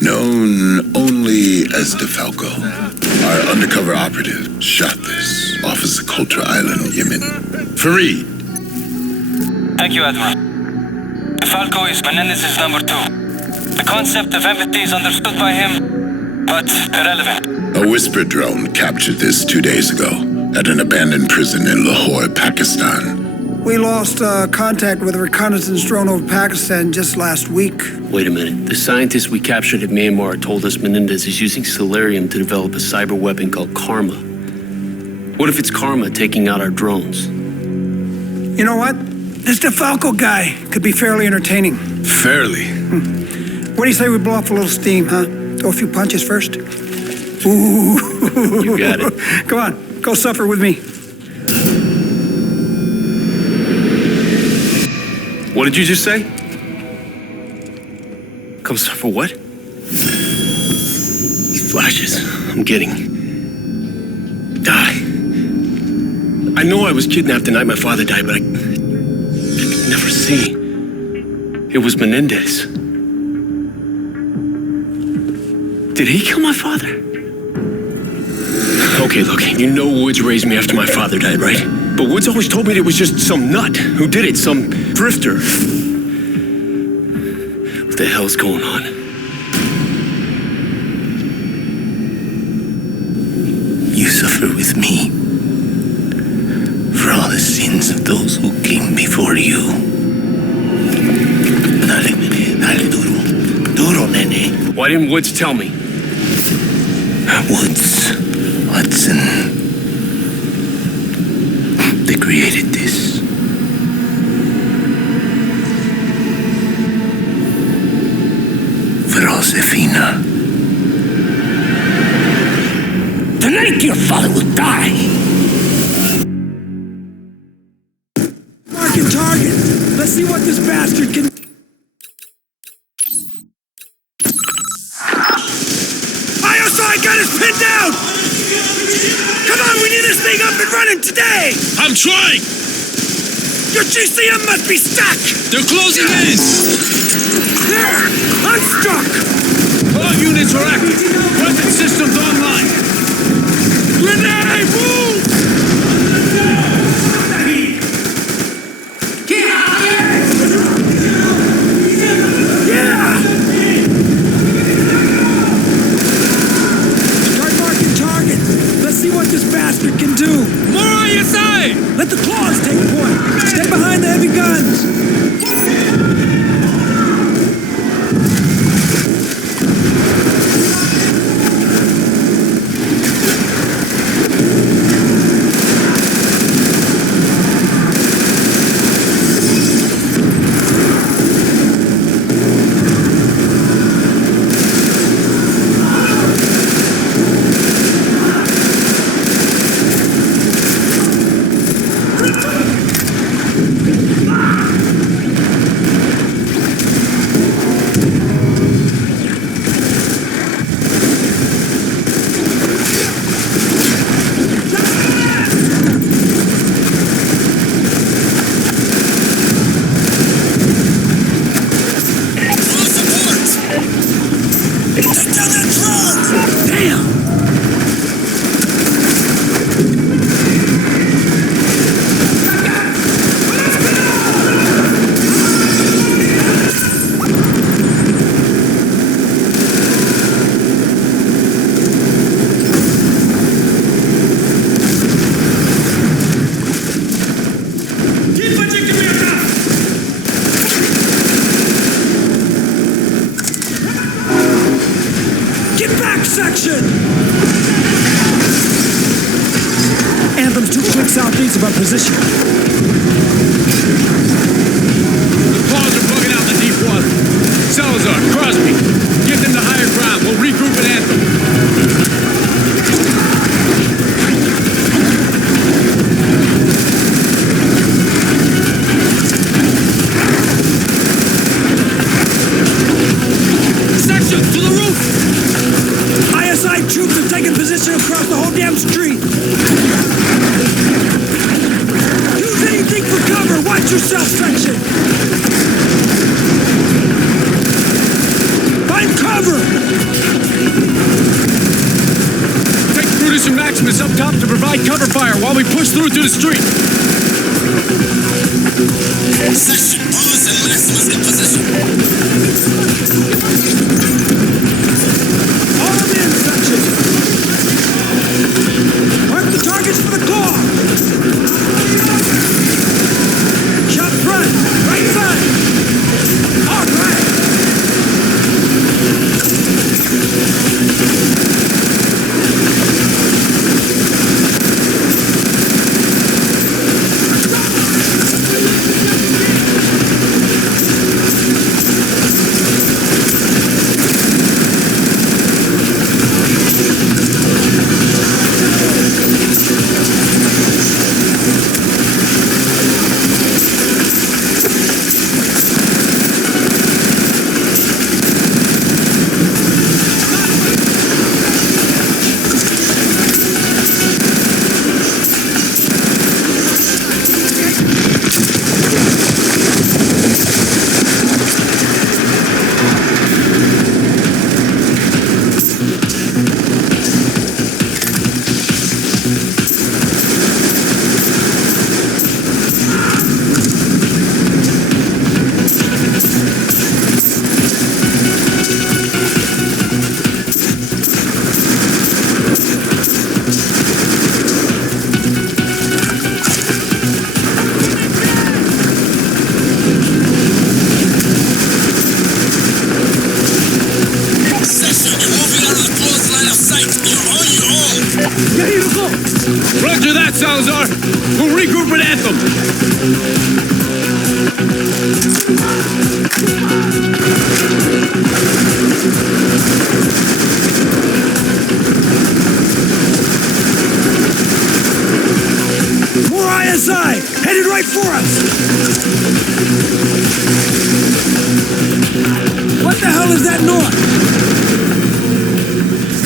Known only as DeFalco, our undercover operative shot this off of Socotra Island, Yemen. Fareed. Thank you, Admiral. DeFalco is Menendez's number 2. The concept of empathy is understood by him, but irrelevant. A whisper drone captured this 2 days ago at an abandoned prison in Lahore, Pakistan. We lost contact with a reconnaissance drone over Pakistan just last week. Wait a minute. The scientists we captured at Myanmar told us Menendez is using Celerium to develop a cyber weapon called Karma. What if it's Karma taking out our drones? You know what? This DeFalco guy could be fairly entertaining. Fairly? What do you say we blow off a little steam, huh? Throw a few punches first? Ooh. You got it. Come on, go suffer with me. What did you just say? Come suffer what? These flashes I'm getting. Die. I know I was kidnapped the night my father died, but I could never see. It was Menendez. Did he kill my father? Okay, look, you know Woods raised me after my father died, right? But Woods always told me it was just some nut who did it, some drifter. What the hell's going on? You suffer with me for all the sins of those who came before you. Dale, nene, dale duro. Duro, nene. Why didn't Woods tell me? Woods, Watson. They created this. For Josefina. Tonight your father will die. Marking target. Let's see what this bastard can... ISI got us pinned down! Come on, we need this thing up and running today! I'm trying! Your GCM must be stuck! They're closing in! There! I'm stuck! All units are active. Weapon systems online. Renee, move! Yeah! Start marking target. Let's see what this bastard can do. More ISI! Let the claws take point. Stay behind the heavy guns. Anthem's 2 clicks southeast of our position. The claws are bugging out in the deep water. Salazar, Crosby, get them to higher ground. We'll regroup at Anthem. Section, to the roof! ISI troops have taken position across the whole damn street. Use anything for cover. Watch yourself. cover! Take Brutus and Maximus up top to provide cover fire while we push through to the street. Section, Brutus and Maximus in position. Arm in, section! Mark the targets for the claw! Shot front, right side! All right! Roger that, Salazar. We'll regroup at Anthem. More ISI! Headed right for us! What the hell is that noise?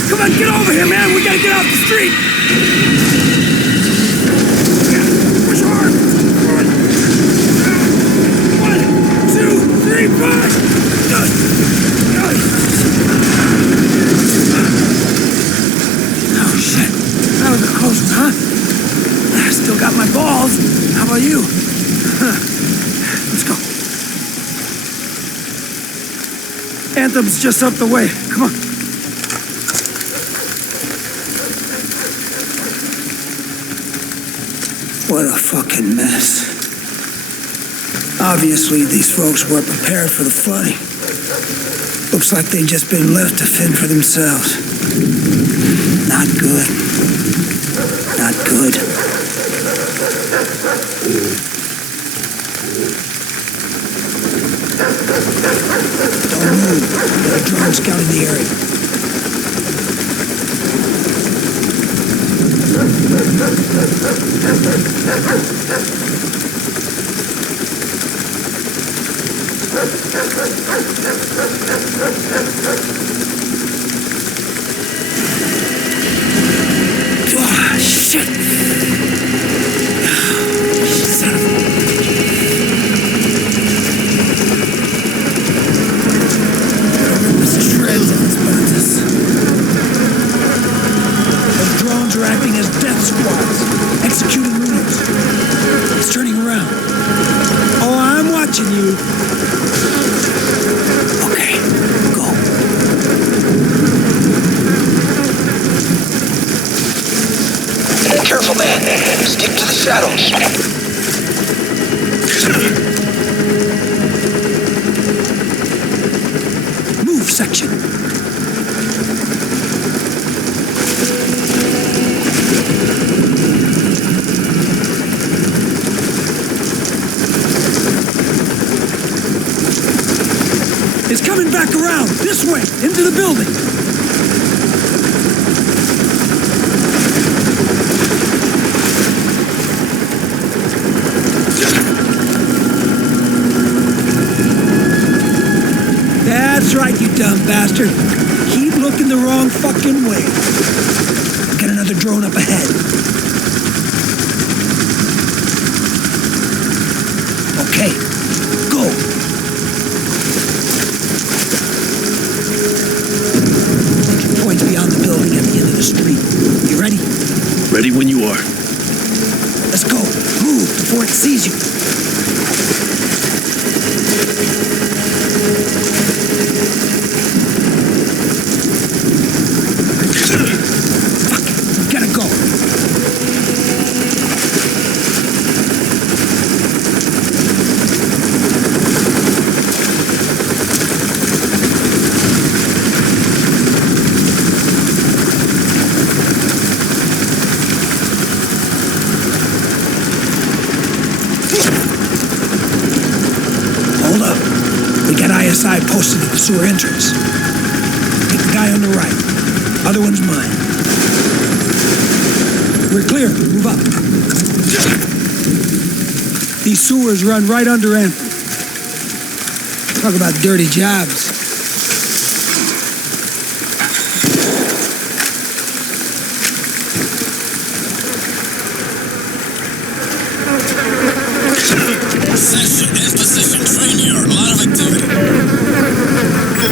Come on, get over here, man! We gotta get off the street! Push hard! 1, 2, 3, 5! Oh, shit. That was a close one, huh? I still got my balls. How about you? Let's go. Anthem's just up the way. Come on. What a fucking mess. Obviously, these folks weren't prepared for the flooding. Looks like they'd just been left to fend for themselves. Not good. Not good. Don't move. There's a drone scouting the area. Oh, shit! Son of a... Shreds of Spartans. Those drones are acting as death squads, executing looters. It's turning around. Oh, I'm watching you. Okay, go. Careful, man. Stick to the shadows. Move, section. It's coming back around, this way, into the building. That's right, you dumb bastard. Keep looking the wrong fucking way. Got another drone up ahead. Okay, go. Ready when you are. Let's go. Move before it sees you. Fuck it. We gotta go. Hold up. We got ISI posted at the sewer entrance. Take the guy on the right. Other one's mine. We're clear. Move up. These sewers run right under Anthem. Talk about dirty jobs.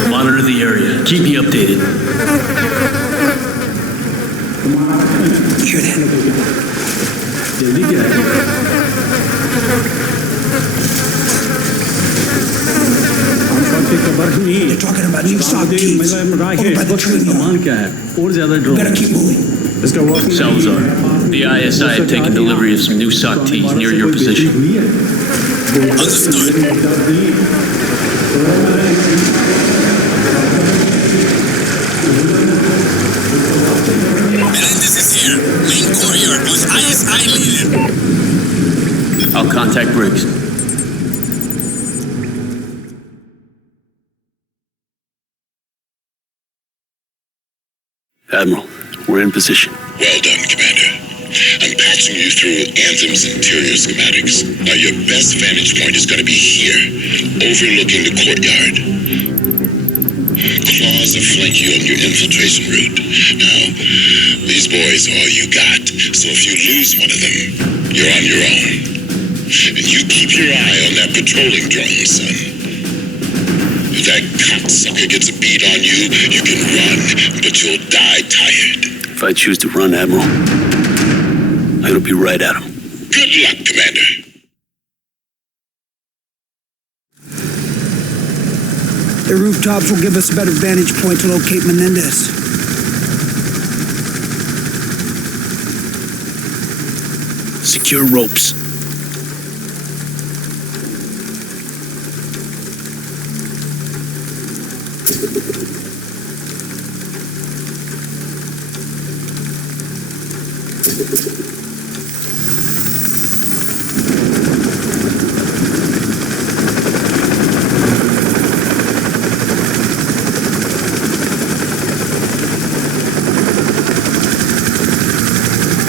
Monitor the area. Keep me updated. Hear that? They're talking about new SOC teams over by the train yard. Better keep moving. Salazar, the ISI have taken delivery of some new SOC teams near your position. Menendez is here. Main courtyard with ISI leader. I'll contact Briggs. Admiral, we're in position. Well done, Commander. I'm patching you through Anthem's interior schematics. Now your best vantage point is going to be here, overlooking the courtyard. Claws will flank you on your infiltration route. Now, these boys are all you got, so if you lose one of them, you're on your own. And you keep your eye on that patrolling drone, son. If that cocksucker gets a bead on you, you can run, but you'll die tired. If I choose to run, Admiral, it'll be right at him. Good luck, Commander. The rooftops will give us a better vantage point to locate Menendez. Secure ropes.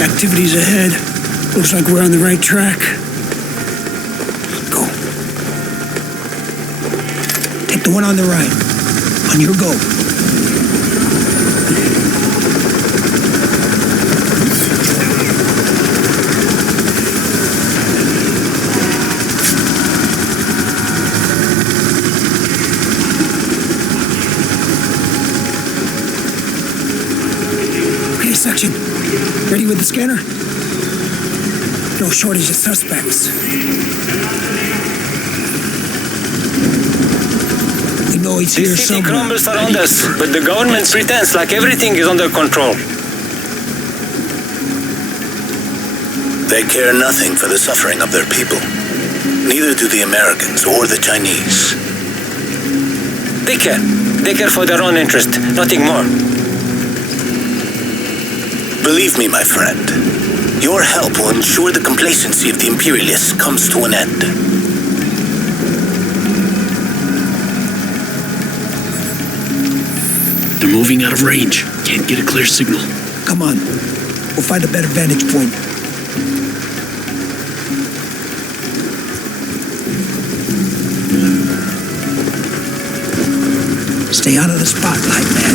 Activities ahead. Looks like we're on the right track. Go. Take the one on the right. On your go. Okay, section. Ready with the scanner? No shortage of suspects. We know he's here The city somewhere. crumbles around us, but the government pretends like everything is under control. They care nothing for the suffering of their people. Neither do the Americans or the Chinese. They care. They care for their own interest, nothing more. Believe me, my friend, your help will ensure the complacency of the Imperialists comes to an end. They're moving out of range. Can't get a clear signal. Come on. We'll find a better vantage point. Stay out of the spotlight, man.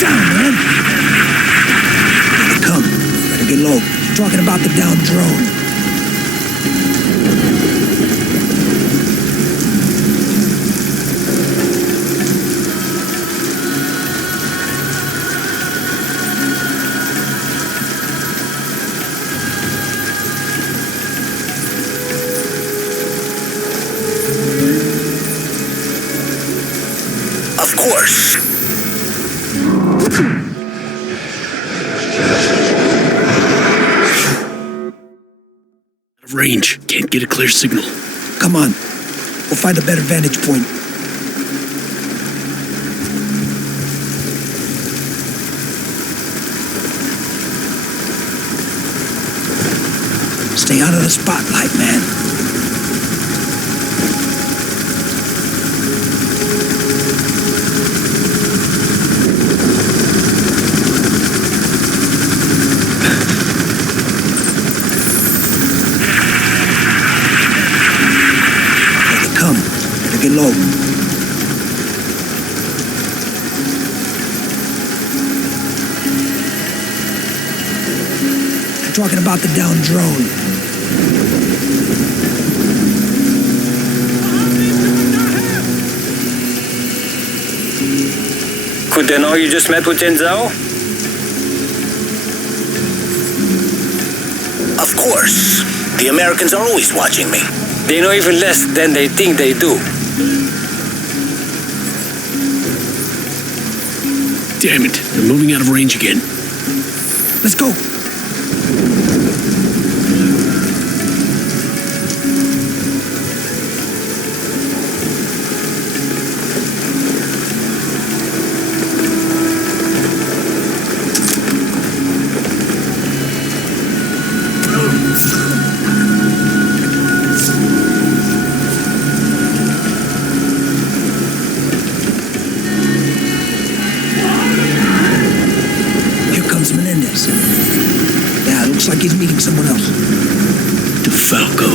Down, man. Here they come. Better get low. Talking about the downed drone. Of course. Out of range. Can't get a clear signal. Come on. We'll find a better vantage point. Stay out of the spotlight, man. Get low. I'm talking about the downed drone. Could they know you just met with Jian Zhao? Of course. The Americans are always watching me. They know even less than they think they do. Damn it. They're moving out of range again. Let's go. Looks like he's meeting someone else. DeFalco.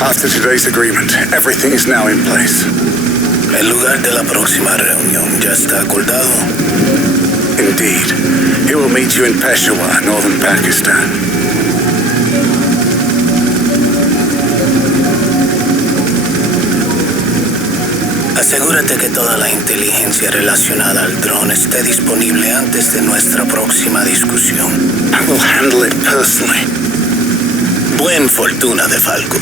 After today's agreement, everything is now in place. El lugar de la próxima reunión ya está acordado. Indeed. He will meet you in Peshawar, northern Pakistan. Asegúrate que toda la inteligencia relacionada al dron esté disponible antes de nuestra próxima discusión. I will handle it personally. Buen fortuna, DeFalco.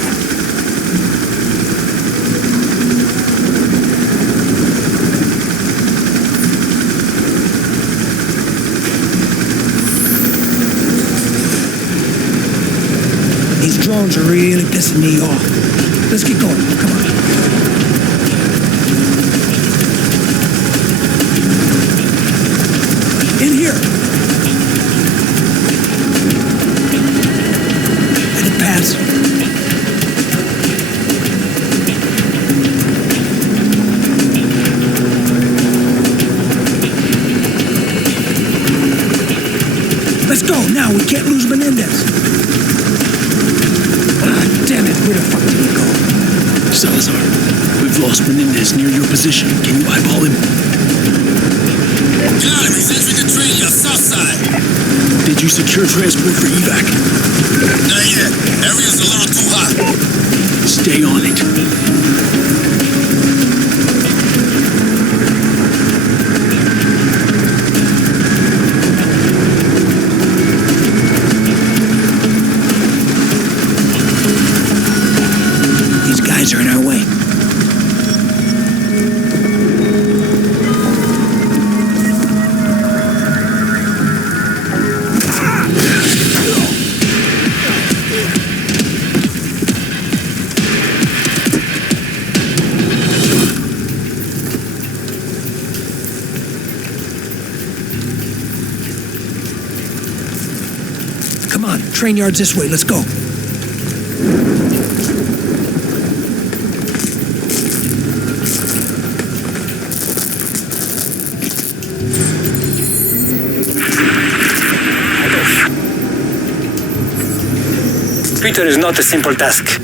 These drones are really pissing me off. Let's get going. Come on. In here. Let it pass. Let's go now. We can't lose Menendez. Damn it, where the fuck did he go? Salazar, we've lost Menendez near your position. Can you eyeball him? Enemies entering the train, your south side. Did you secure transport for evac? Not yet. Area's a little too hot. Stay on it. Are in our way. Come on, train yards this way. Let's go. Peter is not a simple task.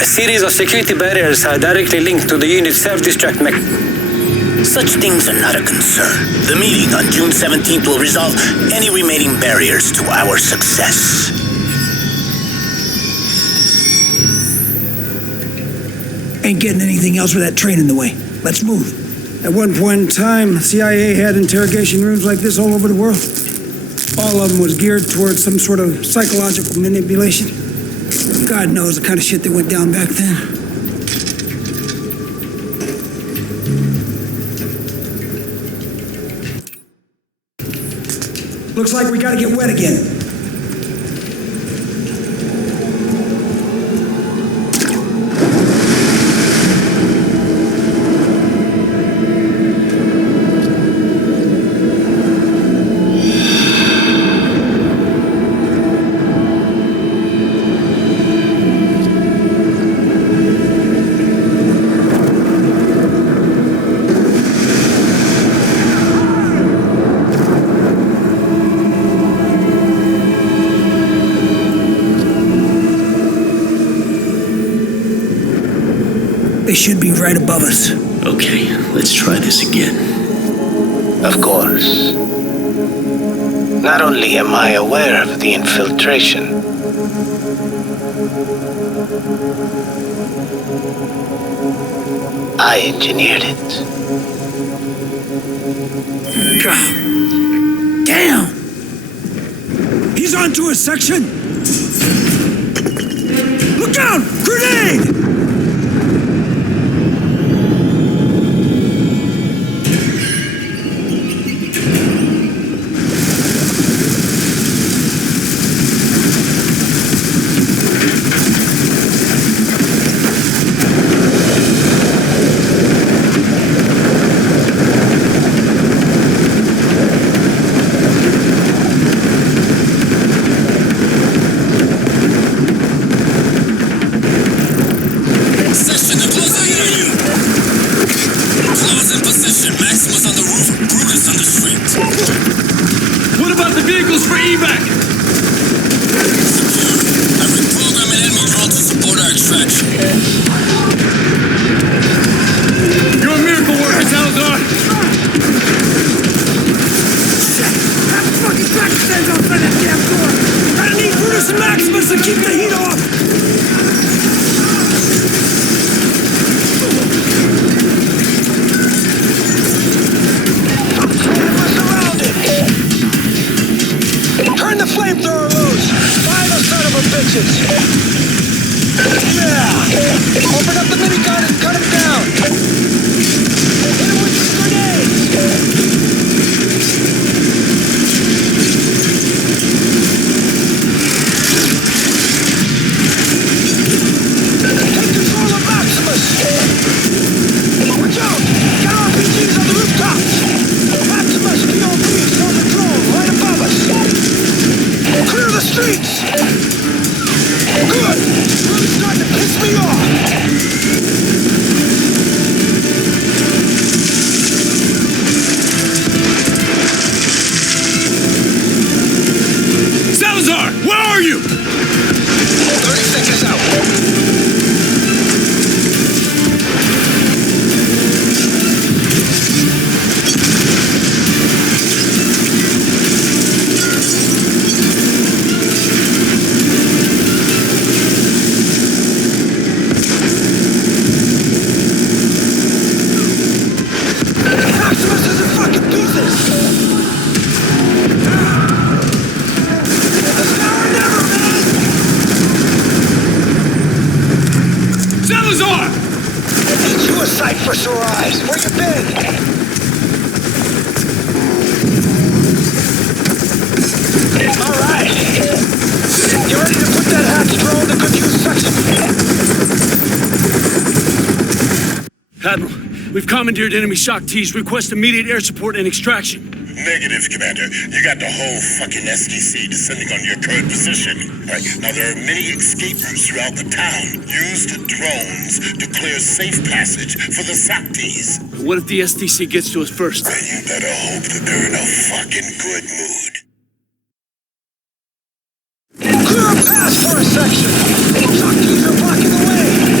A series of security barriers are directly linked to the unit's self-destruct mechanism. Such things are not a concern. The meeting on June 17th will resolve any remaining barriers to our success. Ain't getting anything else with that train in the way. Let's move. At one point in time, the CIA had interrogation rooms like this all over the world. All of them was geared towards some sort of psychological manipulation. God knows the kind of shit that went down back then. Looks like we gotta get wet again. They should be right above us. Okay, let's try this again. Of course. Not only am I aware of the infiltration, I engineered it. God damn! He's onto a section! Look out! Grenade! Admiral, we've commandeered enemy shock T's. Request immediate air support and extraction. Negative, Commander. You got the whole fucking SDC descending on your current position. Right. Now, there are many escape routes throughout the town. Use the drones to clear safe passage for the SOCTs. What if the SDC gets to us first? Then you better hope that they're in a fucking good mood. Clear a path for a section! SOCTs are blocking the way!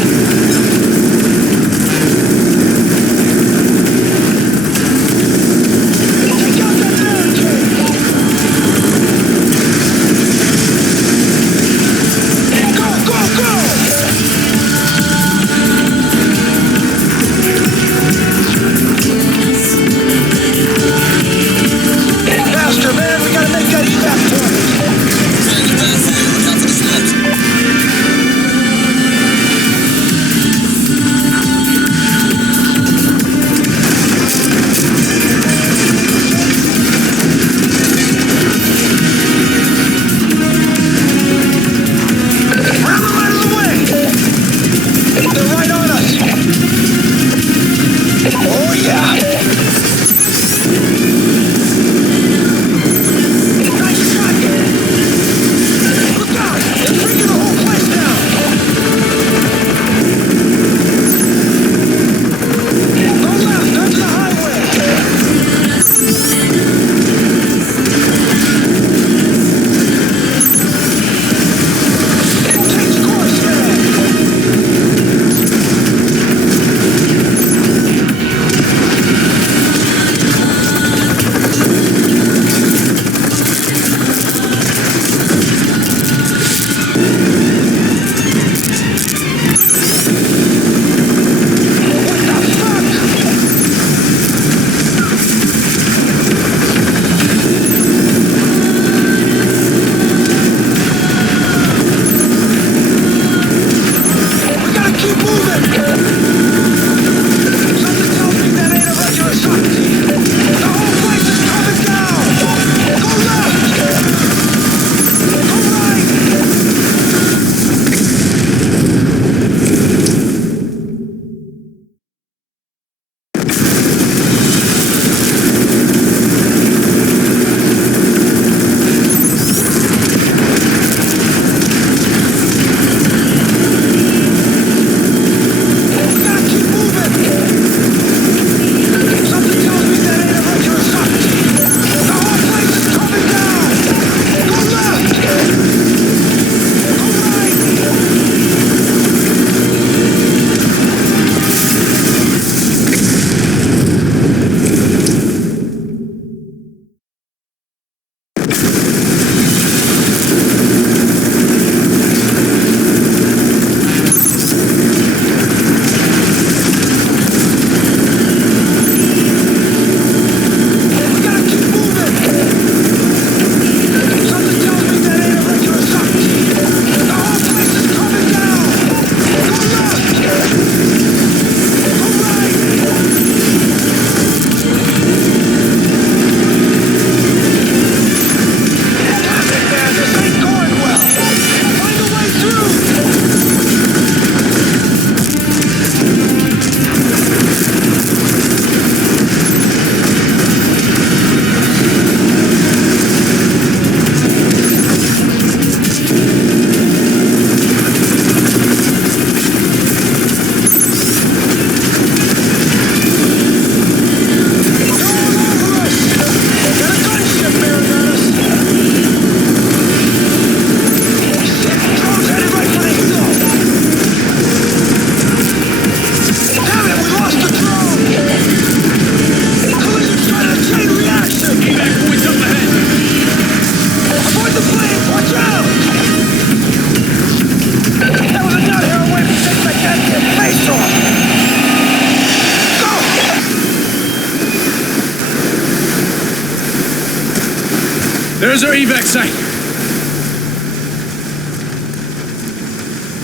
Where's our evac site?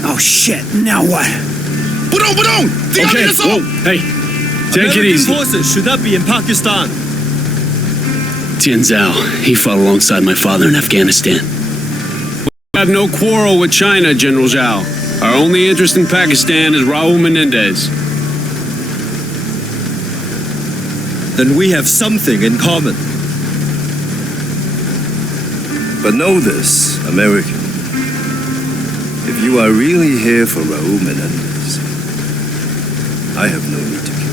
Oh shit, now what? Okay, whoa, hey, take it easy. forces should not be in Pakistan. Tian Zhao, he fought alongside my father in Afghanistan. We have no quarrel with China, General Zhao. Our only interest in Pakistan is Raul Menendez. Then we have something in common. But know this, American. If you are really here for Raul Menendez, I have no need to care.